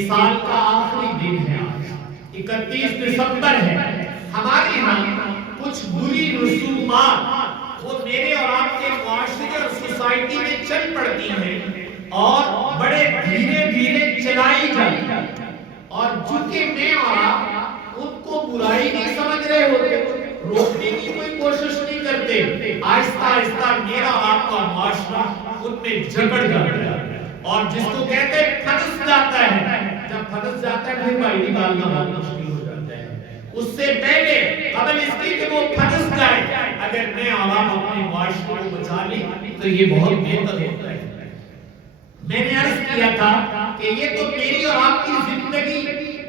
سال کا آخری دن ہے آج 31 دسمبر ہے. ہمارے ہاں کچھ بری رسومات وہ میرے اور آپ کے معاشرے اور سوسائٹی میں چل پڑتی ہیں اور بڑے دھیرے دھیرے چلائی جاتی ہیں، اور چونکہ میں اور آپ ان کو برائی نہیں سمجھ رہے ہوتے، روکنے کی کوئی کوشش نہیں کرتے، آہستہ آہستہ میرا اور آپ کا معاشرہ ان میں جکڑ جاتا ہے. اور جس کو کہتے ہیں پھنس جاتا ہے، جب پھنس جاتا ہے پھر باہر نکالنا بہت مشکل ہو جاتا ہے. اس سے پہلے قبل اس کی کہ وہ پھنس جائے، اگر میں اور آپ اپنے معاشرے کو بچا لیں تو یہ بہت بہتر ہوتا ہے. میں نے عرض کیا تھا کہ یہ تو میری اور آپ کی زندگی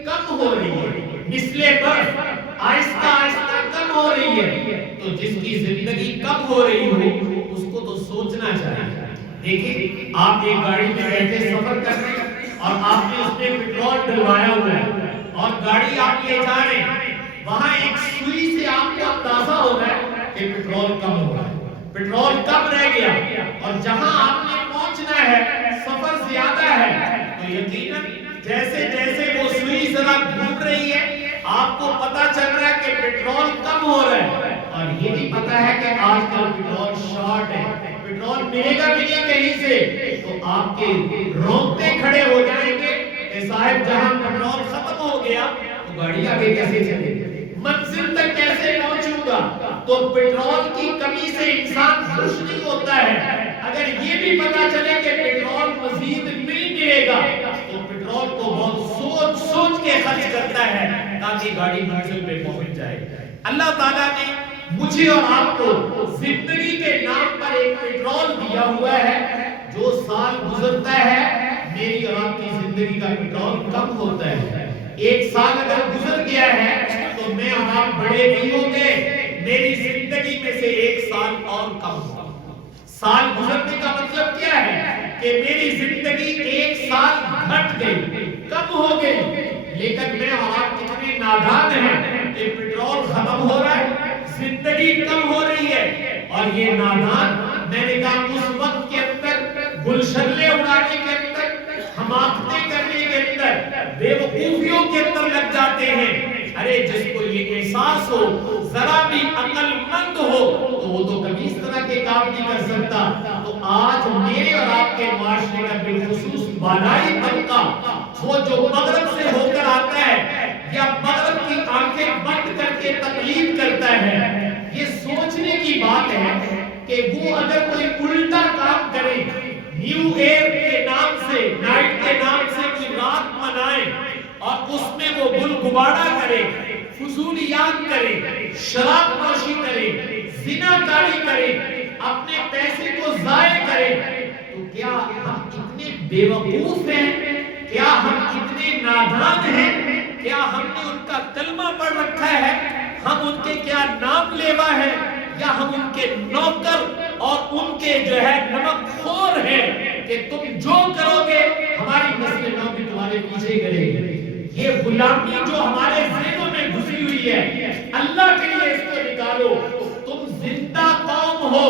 کم ہو رہی ہے، مثل برف آہستہ آہستہ کم ہو رہی ہے. تو جس کی زندگی کم ہو رہی ہو اس کو تو سوچنا چاہیے. دیکھیں، آپ ایک گاڑی میں بیٹھے سفر کر رہے ہیں اور آپ نے اس میں پیٹرول ڈلوایا ہوا ہے اور گاڑی آپ لے جا رہے ہیں، وہاں ایک سوئی سے آپ کو اندازہ ہو رہا ہے کہ پیٹرول کم ہو رہا ہے، پیٹرول کم رہ گیا، اور جہاں آپ نے پہنچنا ہے سفر زیادہ ہے، تو یقیناً جیسے جیسے وہ سوئی ذرا گھوم رہی ہے آپ کو پتا چل رہا ہے کہ پیٹرول کم ہو رہا ہے. اور یہ بھی پتا ہے کہ آج کل پیٹرول شارٹ ہے، پیٹرول ملے گا بھی نہیں کہیں سے، تو آپ کے رونگٹے کھڑے ہو جائیں گے کہ صاحب جہاں پیٹرول ختم ہو گیا تو گاڑی آگے کیسے چلے گی، منزل تک کیسے پہنچوں گا. تو پیٹرول کی کمی سے انسان خوش نہیں ہوتا ہے. اگر یہ بھی پتا چلے کہ پیٹرول مزید نہیں ملے گا تو پیٹرول کو بہت سوچ سوچ کے خرچ کرتا ہے تاکہ گاڑی منزل پہ پہنچ جائے. اللہ تعالیٰ نے مجھے اور آپ کو زندگی کے نام پر ایک پیٹرول دیا ہوا ہے. جو سال گزرتا ہے میری اور آپ کی زندگی کا پیٹرول کم ہوتا ہے. ایک سال اگر گزر گیا ہے تو میں اور آپ بڑے نہیں ہوں گے، میری زندگی میں سے ایک سال اور کم ہوگا. سال گزرنے کا مطلب کیا ہے کہ میری زندگی ایک سال گھٹ گئی، کم ہو گئی. لیکن میں اور آپ کتنے نادان ہیں کہ پیٹرول ختم ہو رہا ہے، زندگی کم ہو رہی ہے، اور یہ نادان میں نے کہا اس وقت کے اندر گلشنیں اڑانے کے اندر، حماقتیں کرنے کے اندر، بے وقوفیوں کے اندر لگ جاتے ہیں. ارے جس کو یہ احساس ہو، ذرا بھی عقل مند ہو، تو وہ تو کبھی اس طرح کے کام نہیں کر سکتا. تو آج میرے اور آپ کے معاشرے کا بالخصوص بالائی طبقہ، وہ جو مغرب سے ہو کر آتا ہے یا مغرب کی آنکھیں بند کر کے تقلید کرتا ہے، یہ سوچنے کی بات ہے کہ وہ اگر کوئی الٹا کام کرے، نیو ایئر کے نام سے، نائٹ کے نام سے کوئی رات منائے اور اس میں وہ گل گبارہ کرے، فضولیات کرے، شراب نوشی کرے، زنا کاری کرے، اپنے پیسے کو ضائع کرے، تو کیا ہم اتنے بے وقوف ہیں؟ کیا ہم اتنے نادان ہیں؟ کیا ہم نے ان کا کلمہ پڑھ رکھا ہے؟ ہم ان کے کیا نام لیوا ہے؟ یا ہم ان کے نوکر اور ان کے جو ہے نمک خور ہیں کہ تم جو کرو گے ہماری نسل نو بھی تمہارے پیچھے کرے گی. یہ غلامی جو ہمارے ذہنوں میں گھسی ہوئی ہے، اللہ کے لیے اس کو نکالو. تم زندہ قوم ہو،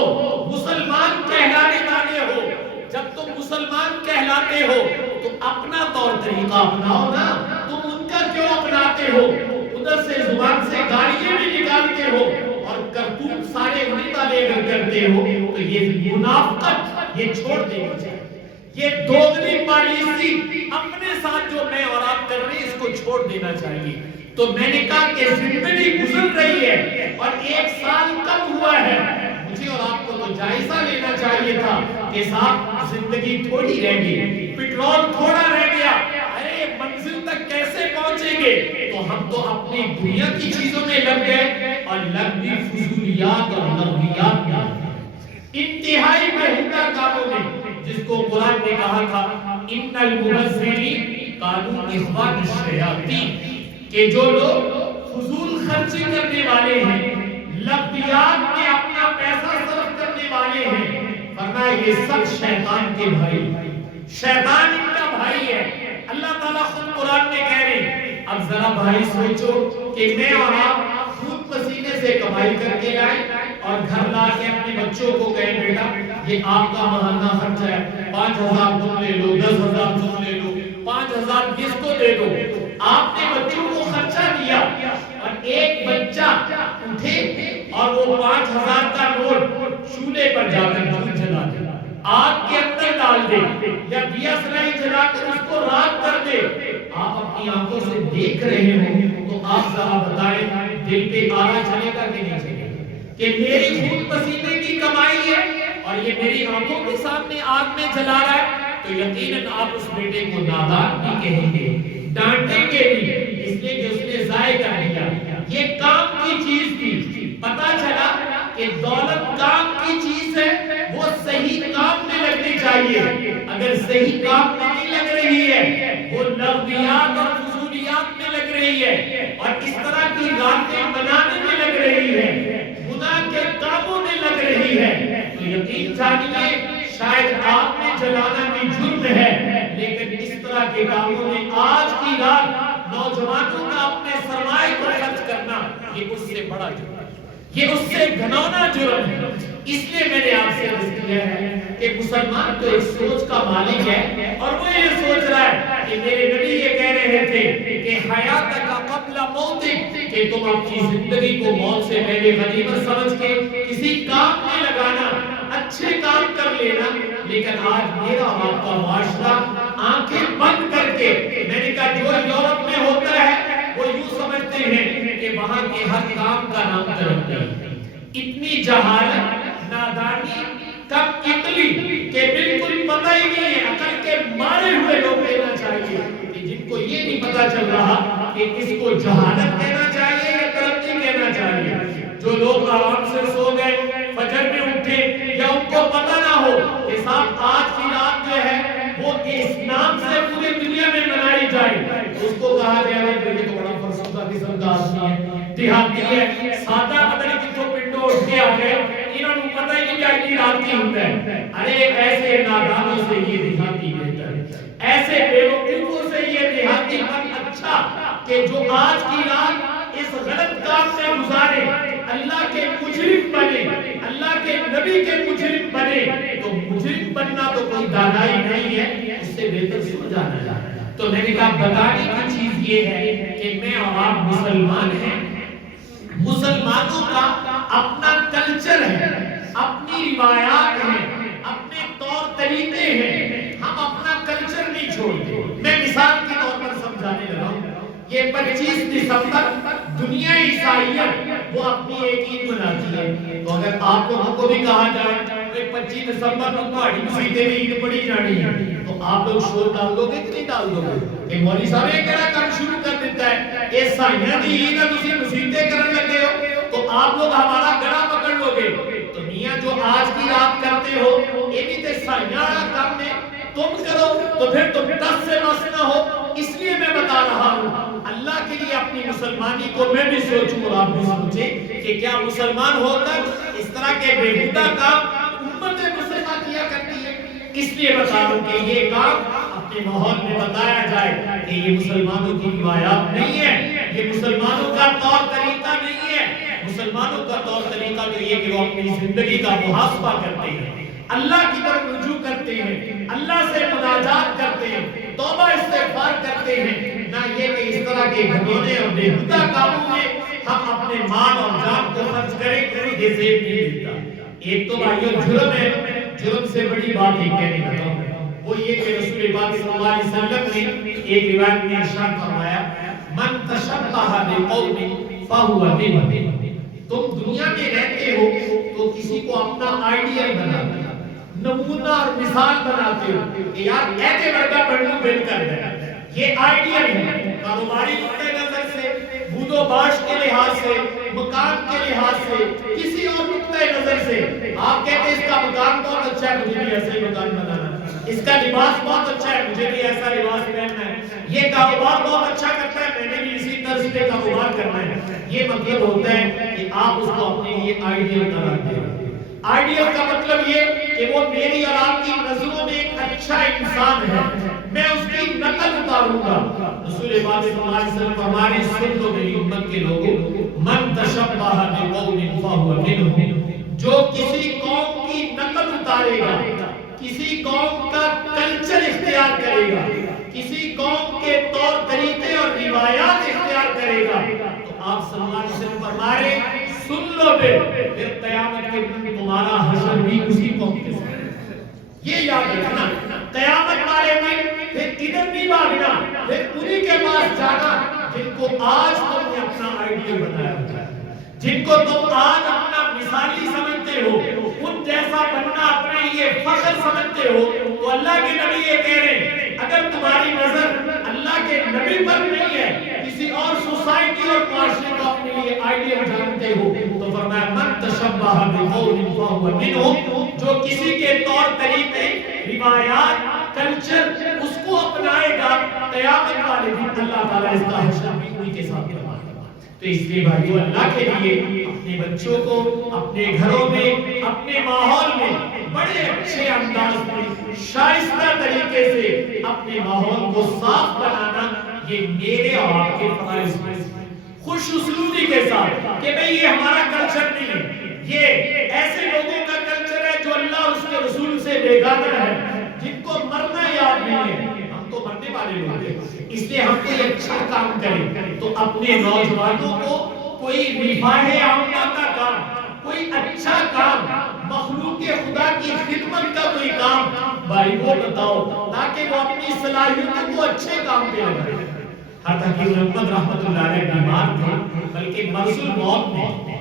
مسلمان کہلانے والے ہو. جب تم مسلمان کہلاتے ہو تو اپنا طور طریقہ اپناؤ نا. تم ان کا کیوں اپناتے ہو؟ ادھر سے زبان سے گالیاں بھی نکالتے ہو اور کرتوت سارے انہی والے اگر کرتے ہو تو یہ منافقت یہ چھوڑ دینی چاہیے. یہ دوغلی پالیسی اپنے ساتھ جو میں اور آپ کر رہے ہیں اس کو چھوڑ دینا چاہیے. تو میں نے کہا کہ زندگی گزر رہی ہے اور ایک سال کم ہوا ہے. مجھے اور آپ کو تو جائزہ لینا چاہیے تھا کہ صاحب زندگی تھوڑی رہ گئی، پیٹرول تھوڑا رہ گیا، ارے منزل تک کیسے پہنچیں گے؟ تو ہم تو اپنی دنیا کی چیزوں میں لگ گئے اور لگ بھی فضولیات اور لغویات میں، انتہائی بےہودہ کاموں میں، جس کو قرآن نے کہا تھا ان المبذرین کانوا اخوان الشیاطین، کہ جو لوگ فضول خرچی کرنے والے ہیں، لغویات میں اپنا پیسہ صرف کرنے والے ہیں، فرمایا یہ سب شیطان کے بھائی، شیطان ان کا بھائی ہے. اللہ تعالیٰ خود قرآن میں کہہ رہے ہیں. اب ذرا بھائی سوچو کہ میں اور آپ خود پسینے سے کمائی کر کے لائیں اور گھر لا کے اپنے بچوں کو کہیں بیٹا یہ آپ کا ماہانہ خرچہ ہے، 5,000 تم لے لو، 10,000 تم لے لو. 5,000 کس کو دے دو. آپ نے بچوں کو خرچہ دیا اور ایک بچہ اٹھے اور وہ 5,000 کا نوٹ چولہے پر جا کر دودھ جلا دے, آگ کے اندر ڈال دے یا دیا سلائی جلا کر اس کو راکھ کر دے. آپ اپنی آنکھوں سے دیکھ رہے ہو تو آپ ذرا بتائیں دل پہ آرا چلے گا کہ نہیں چلے گا کہ میری خون پسینے کی کمائی ہے اور یہ میری آنکھوں کے سامنے آگ میں جلا رہا ہے؟ تو یقیناً آپ اس بیٹے کو نادان بھی کہیں گے, ڈانٹیں گے بھی, اس لیے کہ اس نے ضائع کر دیا. یہ کام کی چیز تھی. پتا چلا کہ دولت کام کی چیز ہے, وہ صحیح کام میں لگنی چاہیے. اگر صحیح کام میں نہیں لگ رہی ہے, وہ لغویات اور فضولیات میں لگ رہی ہے اور اس طرح کی راتیں بنانے میں لگ رہی ہے, گناہ کے کاموں میں لگ رہی ہے, تو یقین جانیے شاید آپ میں جلانا بھی جرم ہے, لیکن اس طرح کے کاموں میں آج کی رات نوجوانوں کا اپنے سرمائے کو خرچ کرنا یہ اس سے بڑا جرم ہے, یہ اس سے گھناؤنا جرم ہے. اس لیے میں نے آپ سے عرض کیا ہے کہ مسلمان تو ایک سوچ کا مالک ہے اور وہ یہ سوچ رہا ہے کہ میرے نبی یہ کہہ رہے تھے کہ حیات کا قبل موتک, کہ تم اپنی زندگی کو موت سے پہلے غنیمت سمجھ کے کسی کام میں لگانا, اچھے کام کر لینا. لیکن آج میرا آپ کا معاشرہ آنکھیں بند کر کے, میں نے کہا جو یورپ میں ہوتا ہے وہ یوں سمجھتے ہیں کہ وہاں کے ہر کام کا نام ترقی ہے. اتنی جہالت, نادانی, کم عقلی کہ بالکل پتہ ہی نہیں ہے. عقل کے مارے ہوئے لوگ کہنا چاہیے کہ جن کو یہ نہیں پتہ چل رہا کہ اس کو جہالت کہنا چاہیے یا ترقی کہنا چاہیے. جو لوگ آرام سے سو گئے, فجر میں اٹھے, یا ان کو پتہ نہ ہو کہ صاحب آج کی رات جو ہے وہ اس نام سے پوری دنیا میں منائی جائے, اس کو کہا گیا ہے کہ تو بڑا فرسودہ قسم کا آدمی ہے, دیہاتی ہے, سادہ پتہ نہیں کتوں پنڈوں اٹھ کے آ گئے, انہوں نے پتہ ہی نہیں کہ آج کی رات کی ہوتا ہے. ارے ایسے نادانوں سے یہ دیہاتی بہتر ہے, ایسے بیوقوفوں سے یہ دیہاتی من اچھا کہ جو آج کی رات اس غلط کام میں گزارے, اللہ کے مجرم بنے, اللہ کے نبی کے مجرم بنے. تو مجرم بننا تو کوئی دانائی نہیں ہے, اس سے بہتر سو جانا ہے. تو میں نے کہا بتانے کی چیز یہ ہے کہ میں اور آپ مسلمان ہیں, مسلمانوں کا اپنا کلچر ہے, اپنی روایات ہیں, اپنے طور طریقے ہیں, ہم اپنا کلچر نہیں چھوڑتے. میں مثال کے طور پر سمجھانے لگا ہوں. یہ 25 دسمبر دنیا عیسائیت وہ اپنی ایک عید مناتی ہے. تو اگر آپ لوگوں کو بھی کہا جائے کہ 25 دسمبر کو تمہاری مسجدیں میں عید پڑھی جانی ہے, تو آپ لوگ شور ڈال دو گے کہ نہیں ڈال دو گے کہ مولوی صاحب یہ کہنا کام شروع کر دیتا ہے, عیسائیاں دی عید ہے تسی مسجدیں کرنے لگے ہو, تو آپ لوگ ہمارا گڑا پکڑ لو گے. تو میاں جو آج کی رات کرتے ہو یہ بھی تو عیسائیاں کام ہے, تم کرو تو پھر تم 10 سے بس نہ ہو. اس لیے میں بتا رہا ہوں اللہ کے لیے اپنی مسلمانی کو میں بھی سوچوں اور آپ بھی سوچیں کہ کیا مسلمان ہو کر اس طرح کے بےہودہ کام امت مسلمہ کیا کرتی ہے. اس لیے بتا رہا ہوں کہ یہ کام اپنے ماحول میں بتایا جائے کہ یہ مسلمانوں کی روایات نہیں ہے, یہ مسلمانوں کا طور طریقہ نہیں ہے. مسلمانوں کا طور طریقہ تو یہ کہ وہ اپنی زندگی کا محاسبہ کرتے ہیں, اللہ کی طرف رجوع کرتے ہیں, اللہ سے مناجات کرتے ہیں, توبہ استغفار کرتے ہیں. نہ یہ کہ اس طرح کے گھنونے اور بےہودہ کاموں میں ہم اپنے مال اور جان کو خرچ کریں, یہ زیب نہیں ملتا. ایک تو بھائیو جرم ہے, جرم سے بڑی بات ایک کہنے لگا ہوں, وہ یہ کہ رسول پاک صلی اللہ علیہ وسلم نے ایک روایت میں ارشاد فرمایا من تشبہ بقوم فہو منہم. تم دنیا میں رہتے ہو تو کسی کو اپنا آئیڈیل بناتے ہو, نمونہ اور مثال بناتے ہو کہ یار ایسے لڑکا بڑھنا بہتر ہے. یہ آئیڈیل ہے کاروباری نقطۂ نظر سے, بود و باش کے لحاظ سے, مکان کے لحاظ سے, کسی اور نقطۂ نظر سے. آپ کہتے ہیں اس کا مکان بہت اچھا ہے, مجھے بھی ایسا ہی مکان بنانا ہے, اس کا لباس بہت اچھا ہے, مجھے بھی ایسا لباس پہننا ہے, یہ کاروبار بہت اچھا کرتا ہے, میں نے بھی اسی طرز پہ کاروبار کرنا ہے. یہ مطلب ہوتا ہے کہ آپ اس کو اپنے لیے آئیڈیل قرار دیں. آئیڈیل کا مطلب یہ کہ وہ میری اور آپ کی نظروں میں ایک اچھا انسان ہے, میں اس کی نقل اتاروں گا. رسول پاک صلی اللہ علیہ وسلم فرمانے سن لو میری امت کے لوگوں, من تشبہ بقوم فہو منہم. جو کسی قوم کی نقل اتارے گا, کسی قوم کا کلچر اختیار کرے گا, کسی قوم کے طور طریقے اور روایات اختیار کرے گا تو آپ صلی اللہ علیہ وسلم فرما رہے ہیں سن لو بے پھر قیامت کے دن تمہارا حشر بھی اسی قوم کے ساتھ۔ یہ یاد رکھنا قیامت والے دن پھر کدھر نہیں بھاگنا، پھر انہی کے پاس جانا جن کو آج تم نے اپنا آئیڈیل بنایا ہوتا ہے، جن کو تم آج اپنا مثالی سمجھتے ہو، ان جیسا بننا اپنے لیے فخر سمجھتے ہو۔ تو اللہ کے نبی یہ کہہ رہے ہیں اگر تمہاری نظر اللہ کے نبی پر نہیں ہے، کسی اور سوسائٹی اور معاشرے کو اپنے لیے آئیڈیل جانتے ہو، تو فرمایا من تشبہ بقوم فہو منہم، جو کسی کے طور طریقے، روایات، کلچر اس کو اپنائے گا، قیامت والے دن اللہ تعالیٰ اس کا حشر بھی انہی کے ساتھ کرائے گا۔ تو اس لیے بھائیو اللہ کے لیے اپنے بچوں کو اپنے گھروں میں، اپنے ماحول میں بڑے اچھے انداز میں شائستہ طریقے سے اپنے ماحول کو صاف بنانا یہ میرے اور آپ کے فرائض میں خوش اسلوبی کے ساتھ کہ بھئی یہ ہمارا کلچر نہیں ہے، یہ ایسے لوگوں کا کلچر ہے جو اللہ اس کے رسول سے بیگانہ ہے، جن کو مرنا یاد نہیں ہے، ہم تو مرنے والے لوگ ہیں۔ اس لیے ہم کوئی اچھا کام کریں تو اپنے نوجوانوں کو کوئی رفاہ عامہ کا کام، کوئی اچھا کام، مخلوق خدا کی خدمت کا کوئی کام بھائی وہ بتاؤ تاکہ وہ اپنی صلاحیتوں کو اچھے کام پہ لگائیں۔ حتیٰ کہ محمد رحمت اللہ علیہ بیمار تھے بلکہ مرض الموت میں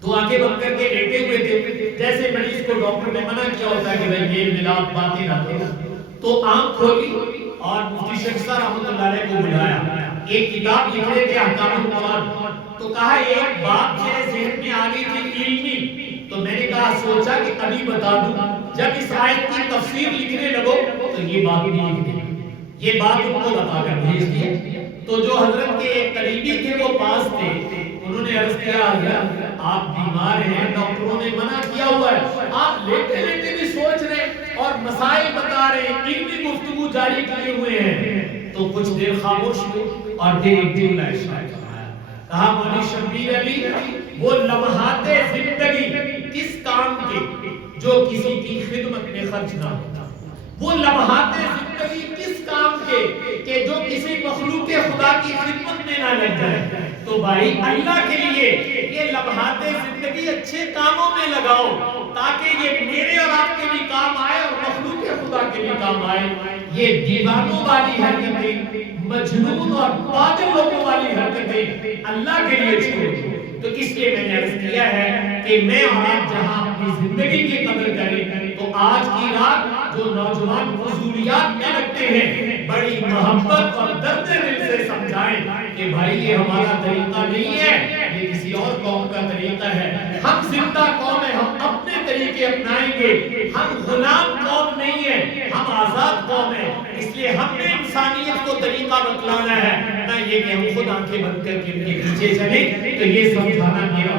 تو آنکھیں بند کر کے لیٹے ہوئے تھے، جیسے مریض کو ڈاکٹر نے منع کیا ہوتا ہے کہ بھائی یہ ملاپ باتیں نہ کرو، تو آنکھ کھولی اور مفتی شیخ رحمت اللہ علیہ کو بلایا، ایک کتاب لکھ رہے تھے احکام القرآن، تو کہا ایک بات میرے ذہن میں آ گئی تھی علمی، تو میں نے کہا سوچا کہ ابھی بتا دوں، جب اس آیت کی تفسیر لکھنے لگو تو یہ بات بھی لکھ دی، یہ بات ان کو بتا کر بھیج دی۔ تو جو حضرت کے ایک قریبی تھے وہ پاس تھے، انہوں نے عرض کیا حضرت آپ بیمار ہیں، ڈاکٹروں نے منع کیا ہوا ہے، آپ لیٹے لیٹے بھی سوچ رہے ہیں اور مسائل بتا رہے ہیں، علمی گفتگو جاری کیے ہوئے ہیں۔ تو کچھ دیر خاموش ہوئے اور پھر ایک جملہ ارشاد فرمایا، کہا مولوی شبیر علی وہ لمحات زندگی کس کام کے جو کسی کی خدمت میں خرچ نہ ہوتا، وہ لمحات زندگی کس کام کے کہ جو کسی مخلوق خدا کی خدمت میں نہ لگ جائے۔ تو بھائی اللہ کے لیے یہ لمحات زندگی اچھے کاموں میں لگاؤ تاکہ یہ میرے اور آپ کے بھی کام آئے اور مخلوق خدا کے بھی کام آئے۔ یہ دیوانوں والی حرکتیں، مجنون اور پاگل لوگوں والی حرکتیں اللہ کے لیے چھوڑو۔ تو اس لیے میں نے عرض کیا ہے کہ میں اور آپ جہاں اپنی زندگی کی قدر کریں تو آج کی رات جو نوجوان فضولیات میں لگتے ہیں بڑی محبت اور درد دل سے سمجھائیں کہ بھائی یہ ہمارا طریقہ نہیں ہے، یہ کسی اور قوم کا طریقہ ہے، ہم زندہ قوم ہیں، ہم اپنے طریقے اپنائیں گے، ہم غلام قوم نہیں ہیں، ہم آزاد قوم ہیں۔ اس لیے ہم نے انسانیت کو طریقہ بتلانا ہے، نہ یہ کہ ہم خود آنکھیں بند کر کے ان کے پیچھے چلیں۔ تو یہ سمجھانا میرا